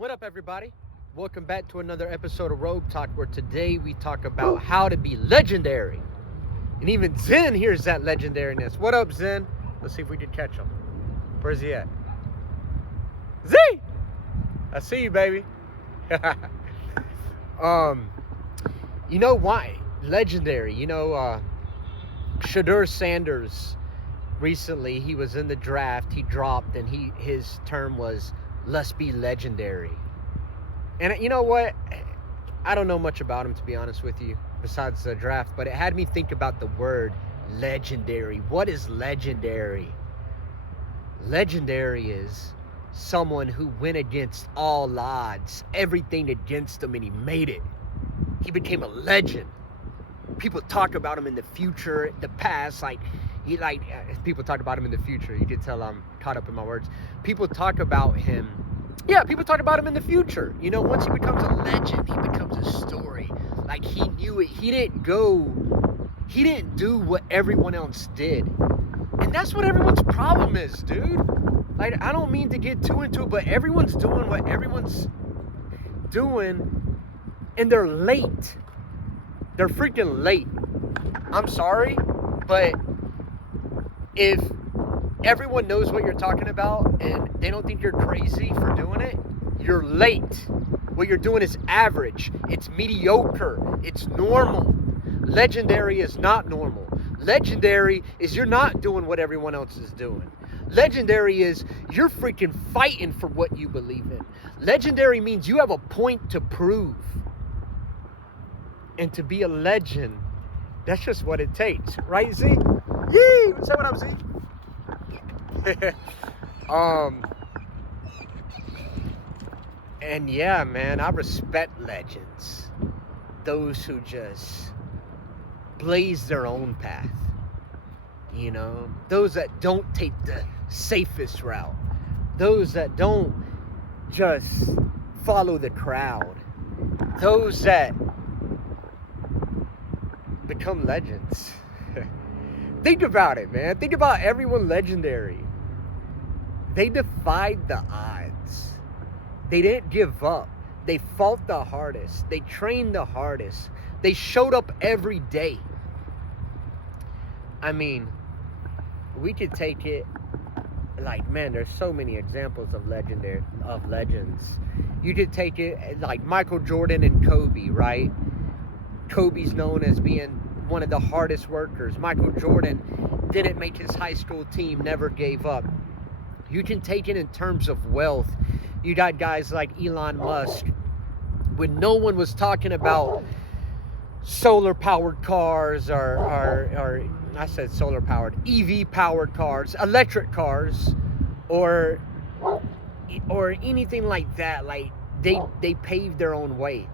What up, everybody? Welcome back to another episode of RobeTalk, where today we talk about how to be legendary. And even Zen hears that legendariness. What up, Zen? Let's see if we can catch him. Where's he at? Z! I see you, baby. You know why? Legendary. Shadur Sanders, recently, he was in the draft. He dropped, and his term was, let's be legendary. And you know what? I don't know much about him, to be honest with you, besides the draft, but it had me think about the word legendary. What is legendary? Legendary is someone who went against all odds, everything against him, and he made it. He became a legend. People talk about him in the future, the past, people talk about him in the future. You can tell I'm caught up in my words. People talk about him in the future. You know, once he becomes a legend, he becomes a story. Like, he knew it. He didn't do what everyone else did. And that's what everyone's problem is, dude. Like, I don't mean to get too into it, but everyone's doing what everyone's doing, and they're late. They're freaking late. I'm sorry, but if everyone knows what you're talking about and they don't think you're crazy for doing it, you're late. What you're doing is average. It's mediocre. It's normal. Legendary is not normal. Legendary is you're not doing what everyone else is doing. Legendary is you're freaking fighting for what you believe in. Legendary means you have a point to prove. And to be a legend, that's just what it takes. Right, Z? Yee! Say what up, Z? And yeah, man, I respect legends. Those who just blaze their own path. You know, those that don't take the safest route. Those that don't just follow the crowd. Those that become legends. Think about it, man. Think about everyone legendary. They defied the odds. They didn't give up. They fought the hardest. They trained the hardest. They showed up every day. I mean, we could take it like, man, there's so many examples of legends. You could take it like Michael Jordan and Kobe, right? Kobe's known as being one of the hardest workers. Michael Jordan didn't make his high school team, never gave up. You can take it in terms of wealth. You got guys like Elon Musk. When no one was talking about solar-powered cars or I said solar-powered, EV-powered cars, electric cars, or anything like that, like they paved their own way.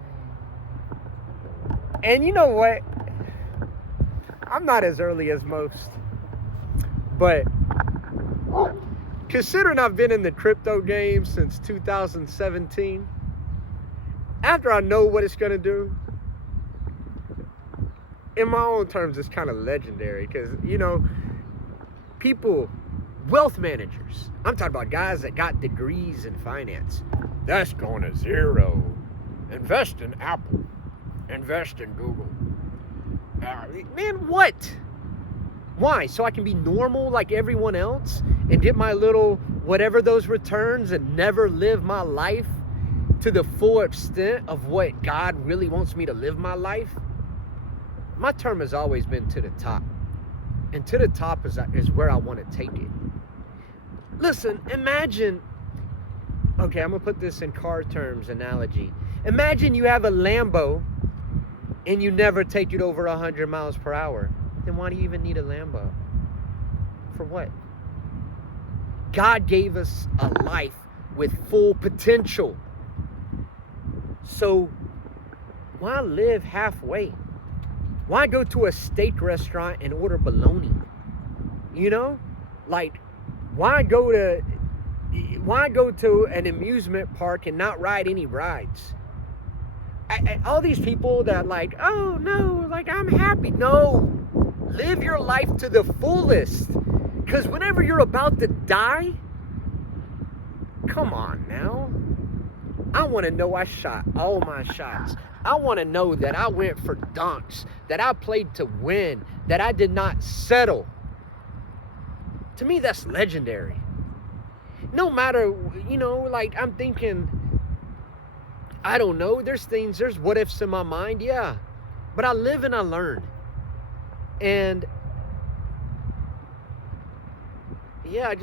And you know what? I'm not as early as most, but considering I've been in the crypto game since 2017, after I know what it's going to do, in my own terms, it's kind of legendary because, you know, people, wealth managers, I'm talking about guys that got degrees in finance. That's going to zero. Invest in Apple. Invest in Google. Man, what? Why? So I can be normal like everyone else and get my little whatever those returns and never live my life to the full extent of what God really wants me to live my life? My term has always been to the top. And to the top is where I want to take it. Listen, imagine, okay, I'm going to put this in car terms analogy. Imagine you have a Lambo and you never take it over 100 miles per hour. Then why do you even need a Lambo? For what? God gave us a life with full potential. So why live halfway? Why go to a steak restaurant and order bologna? You know? Like, why go to an amusement park and not ride any rides? All these people that like, oh no, like I'm happy. No, live your life to the fullest. Because whenever you're about to die, come on now. I want to know I shot all my shots. I want to know that I went for dunks, that I played to win, that I did not settle. To me, that's legendary. No matter, like I'm thinking, I don't know, there's what ifs in my mind, yeah. But I live and I learn. And yeah, I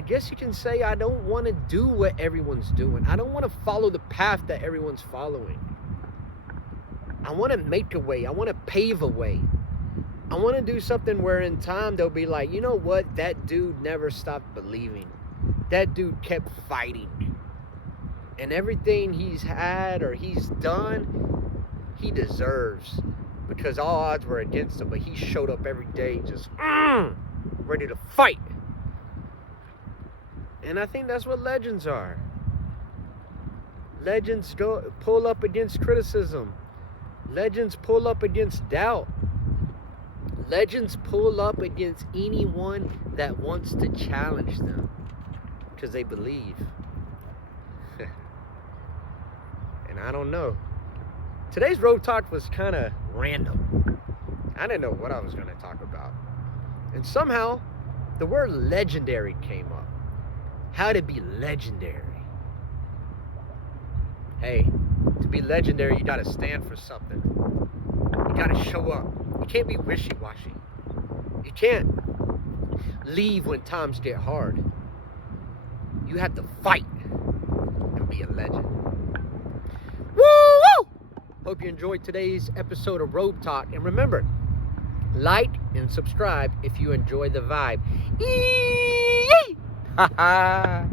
guess you can say I don't want to do what everyone's doing. I don't want to follow the path that everyone's following. I want to make a way. I want to pave a way. I want to do something where in time they'll be like, you know what? That dude never stopped believing. That dude kept fighting. And everything he's had or he's done, he deserves. Because all odds were against him, but he showed up every day just ready to fight. And I think that's what legends are. Legends pull up against criticism. Legends pull up against doubt. Legends pull up against anyone that wants to challenge them because they believe. And I don't know. Today's RobeTalk was kind of random. I didn't know what I was going to talk about. And somehow, the word legendary came up. How to be legendary. Hey, to be legendary, you gotta stand for something. You gotta show up. You can't be wishy-washy. You can't leave when times get hard. You have to fight and be a legend. Woo! Hope you enjoyed today's episode of RobeTalk. And remember, like and subscribe if you enjoy the vibe. Ha ha!